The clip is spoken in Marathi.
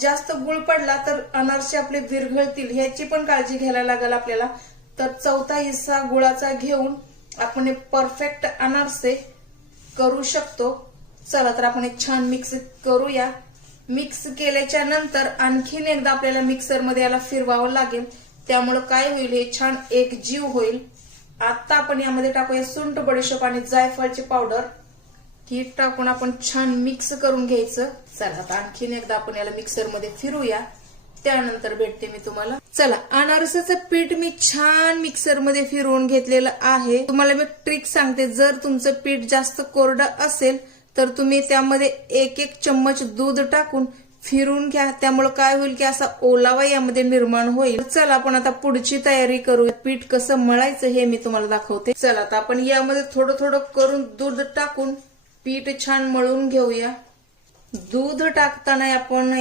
जास्त गुळ पडला तर अनारसे आपले विरघळतील, ह्याची पण काळजी घ्यायला लागेल आपल्याला. तर चौथा हिस्सा गुळाचा घेऊन आपण हे परफेक्ट अनारसे करू शकतो. चला तर आपण एक छान मिक्स करूया. मिक्स केल्याच्या नंतर आणखीन एकदा आपल्याला मिक्सरमध्ये याला फिरवावं लागेल, त्यामुळे काय होईल, हे छान एकजीव होईल. आता आपण यामध्ये टाकूया सुंठ, बडीशेप आणि जायफळची पावडर. ही टाकून आपण छान मिक्स करून घ्यायचं. चला आता आणखीन एकदा आपण याला मिक्सरमध्ये फिरूया, त्यानंतर भेटते मी तुम्हाला. चला, अनारसाचं पीठ मी छान मिक्सरमध्ये फिरवून घेतलेलं आहे. तुम्हाला मी ट्रिक सांगते, जर तुमचं पीठ जास्त कोरडं असेल तर तुम्ही त्यामध्ये 1-1 चम्मच दूध टाकून फिरून घ्या, त्यामुळे काय होईल की असा ओलावा यामध्ये निर्माण होईल. चला आपण आता पुढची तयारी करूया. पीठ कसं मळायचं हे मी तुम्हाला दाखवते. चला आता आपण यामध्ये थोडं थोडं करून दूध टाकून पीठ छान मळून घेऊया. दूध टाकताना आपण